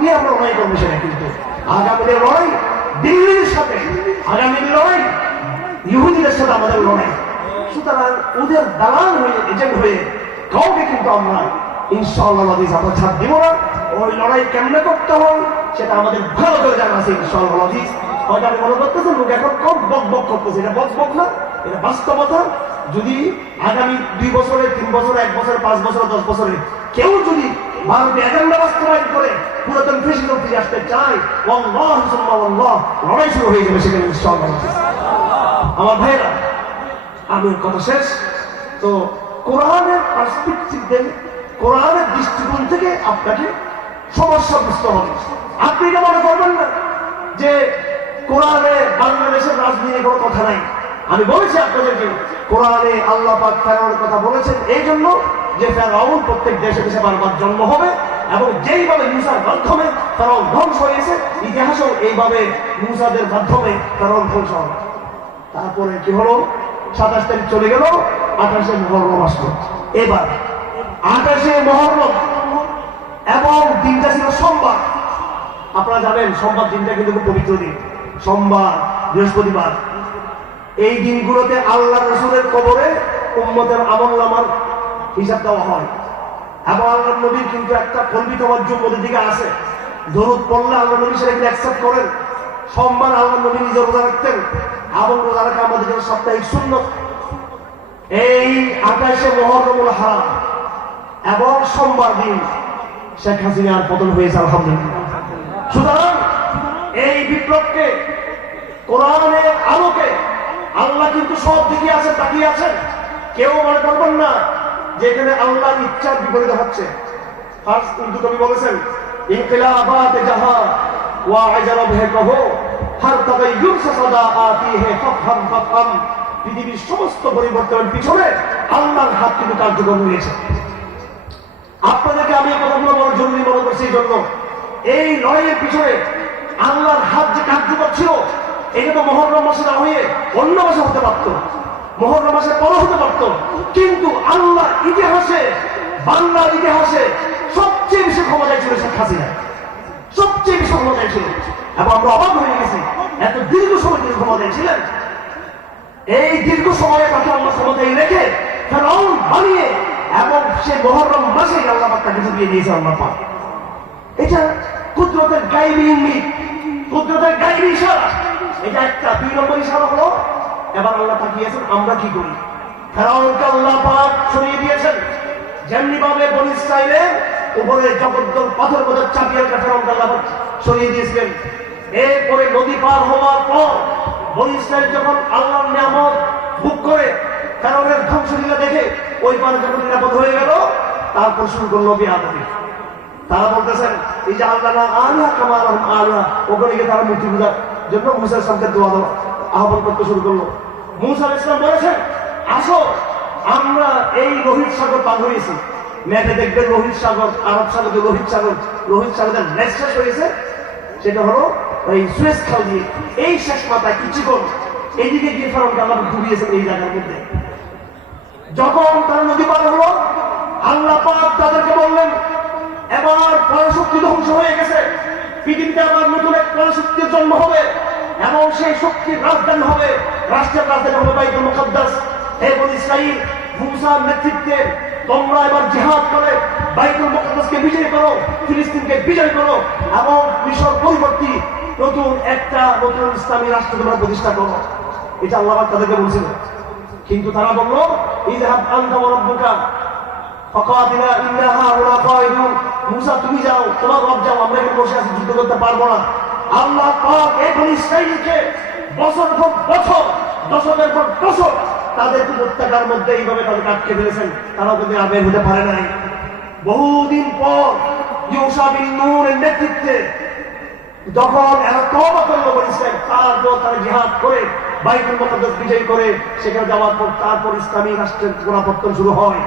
নিয়ে আমরা লড়াই করব সেটা কিন্তু। আগামী লড়াই দিল্লির সাথে আগামী লড়াই ইহুদিদের সাথে আমাদের লড়াই। সুতরাং ওদের দালাল হয়ে এজেন্ট হয়ে কাউকে কিন্তু আমরা ইনশাআল্লাহ আমরা ছাড় দিব না। ওই লড়াই কেমনে করতে হয় সেটা আমাদের ভালো করে জানা আছে ইনশাআল্লাহ হাদিস হয়তো আমি মনে করতেছেন, লোক এখন কম বক বক করতেছে। এটা বক বক না, এটা বাস্তবতা। যদি আগামী দুই বছরে, তিন বছরে, এক বছরে, পাঁচ বছরে, দশ বছরে কেউ যদি ভারতে করে পুরাতন আসতে আল্লাহ লড়াই শুরু হয়ে যাবে সেখানে আমার ভাইরা আমি কথা শেষ। তো কোরআনের পার্সপেক্টিভ দেন, কোরআনের দৃষ্টিকোণ থেকে আপনাকে সমস্যা বুঝতে হবে। আপনি এটা মনে করবেন না যে কোরআনে বাংলাদেশের রাজনীতির কোনো কথা নাই। আমি বলেছি আপনাদেরকে, কোরআনে আল্লাহ পাক ফেরাউনের কথা বলেছেন এই জন্য যে ফেরাউন প্রত্যেক দেশে দেশে বারবার জন্ম হবে এবং যেইভাবে মুসার মাধ্যমে ফেরাউন ধ্বংস হয়েছে, ইতিহাসেও এইভাবে মুসাদের মাধ্যমে ফেরাউন ধ্বংস হবে। তারপরে কি হলো? সাতাশ তারিখ চলে গেল, আঠাশে মহরম আসলো। এবার আঠাশে মহরম এবং দিনটা ছিল সোমবার। আপনারা জানেন, সোমবার দিনটা কিন্তু পবিত্র দিন। সোমবার, বৃহস্পতিবার। এই দিনগুলোতে আল্লাহ রসুলের কবরে উম্মতের আমল নামার হিসাব দেওয়া হয়। এবং আল্লাহ নবীর কিন্তু একটা কল্পিত মধ্যে দিকে আছে দরুদ পড়লে আল্লাহ নবী সেটা কিন্তু অ্যাকসেপ্ট করেন। সোমবার আল্লাহ নবী নিজে রোজা রাখতেন। এবং রোজা রাখা আমাদের জন্য সাপ্তাহিক শূন্য এই আঠাশে মহরমুল হারাম এবং সোমবার দিন শেখ হাসিনার পতন হয়েছে, আলহামদুলিল্লাহ। সুতরাং এই বিপ্লবকে, কোরআনের আলোকে আল্লাহ কিন্তু সব দিকে আছেন, তাকিয়ে আছেন। কেউ মনে করবেন না যে আল্লাহর ইচ্ছার বিপরীতে হচ্ছে। উর্দু কবি বলেছেন ওয়া আজরব হে কহো সে সদা আতি হে পৃথিবীর সমস্ত পরিবর্তনের পিছনে আল্লাহর হাত কিন্তু কার্যকর রয়েছে। আপনাদেরকে আমি এই কথাগুলো বড় জরুরি মনে করছি এই জন্য। এই লড়াইয়ের পিছনে আল্লাহর হাত যে কার্যকর ছিল, এটা তো মহরম না হয়ে অন্য মাসে হতে পারত। মহরম মাসে পর হতে পারত। কিন্তু আল্লাহ ইতিহাসে, বাংলার ইতিহাসে সবচেয়ে বেশি ক্ষমতায় ছিল শেখ হাসিনা। সবচেয়ে বেশি ক্ষমতায় ছিল। এবং আমরা অবাক হয়ে গেছি, এত দীর্ঘ সময় তিনি ক্ষমতায় ছিলেন। এই দীর্ঘ সময়ে তাকে আল্লাহ ক্ষমতায় রেখে ফেরাউন বানিয়ে এবং সে মহরম মাসে আল্লাহ পাক তাকে দিয়ে দিয়েছে আল্লাহ পাক। এটা কুদরতের গাইবি ইঙ্গিত, কুদরতের গাইবি ইশারা। এটা একটা দুই নম্বর ইশারা হলো এবার আল্লাহ তাকিয়েছেন আমরা কি করি? ফেরাউনকে আল্লাহ পাক সরিয়ে দিয়েছেন। যেমনি ভাবে উপরে জগদ্দল পাথর চাপিয়ে ফেরাউনকে আল্লাহ সরিয়ে দিয়েছিলেন। এরপরে নদী পার হওয়ার পর বন যখন আল্লাহর নিয়ামত বুক করে, ফেরাউনের ধ্বংসলীলা দেখে ওই পারে যখন নিরাপদ হয়ে গেল, তারপর শুরু করল আদমি তারা বলতেছেন, এই যে আল্লাহ আল্লাহ কামাল আল্লাহ ওখানে গিয়ে তারা মূর্তি পূজার জন্য মুসা ইসলামকে দোয়া দেওয়া। আহ্বান করতে শুরু করল। মুসা ইসলাম বলেছেন, আসো, আমরা এই রোহিত সাগর পার হয়েছি ম্যাপে দেখবেন লোহিত সাগর, আরব সাগর, যে লোহিত সাগর, লোহিত সাগরের শেষ হয়েছে সেটা হলো ওই সুয়েজ খাল দিয়ে। এই শেষ মাথায় কিছুক্ষণ এইদিকে গিয়ে ফেরনকে আল্লাহ ডুবিয়েছেন এই জায়গার মধ্যে। যখন তারা নদী পার হলো, আল্লাহ পাক তাদেরকে বললেন, এবার পরাশক্তি ধ্বংস হয়ে গেছে। পৃথিবীতে আবার নতুন এক পরাশক্তির জন্ম হবে। এবং সেই শক্তির রাজধানী হবে, রাষ্ট্রের রাজধানী হবে বাইতুল মুকদ্দাস। হে বল ইসরাইল মুসার নেতৃত্বে তোমরা এবার জিহাদ করে বাইতুল মুকদ্দাসকে বিজয় করো, ফিলিস্তিনকে বিজয় করো এবং মিশর পরিবর্তী নতুন একটা নতুন ইসলামী রাষ্ট্র তোমরা প্রতিষ্ঠা করো। এটা আল্লাহ তাদেরকে বলছিল কিন্তু তারা বলল ইজহাব আনতা ওয়া ফাকাতিলা ইন্না হাউলা মুসা, তুমি যাও, তোমার রব যাও, আমরা এখানে বসে আছি, যুদ্ধ করতে পারব না। আল্লাহ পাক বছর পর বছর, দশকের পর দশক তাদের উপত্যকার মধ্যে এইভাবে তাদেরকে আটকে ফেলেছেন। তারাও কিন্তু আর বের হতে পারে নাই। বহুদিন পর ইউসা বিন নূরের নেতৃত্বে যখন এরা তওবা করল তারপর তারা জিহাদ করে, বাইতুল মুকদ্দাস বিজয় করে, সেখানে যাওয়ার পর তারপর ইসলামী রাষ্ট্রের গোড়াপত্তন শুরু হয়।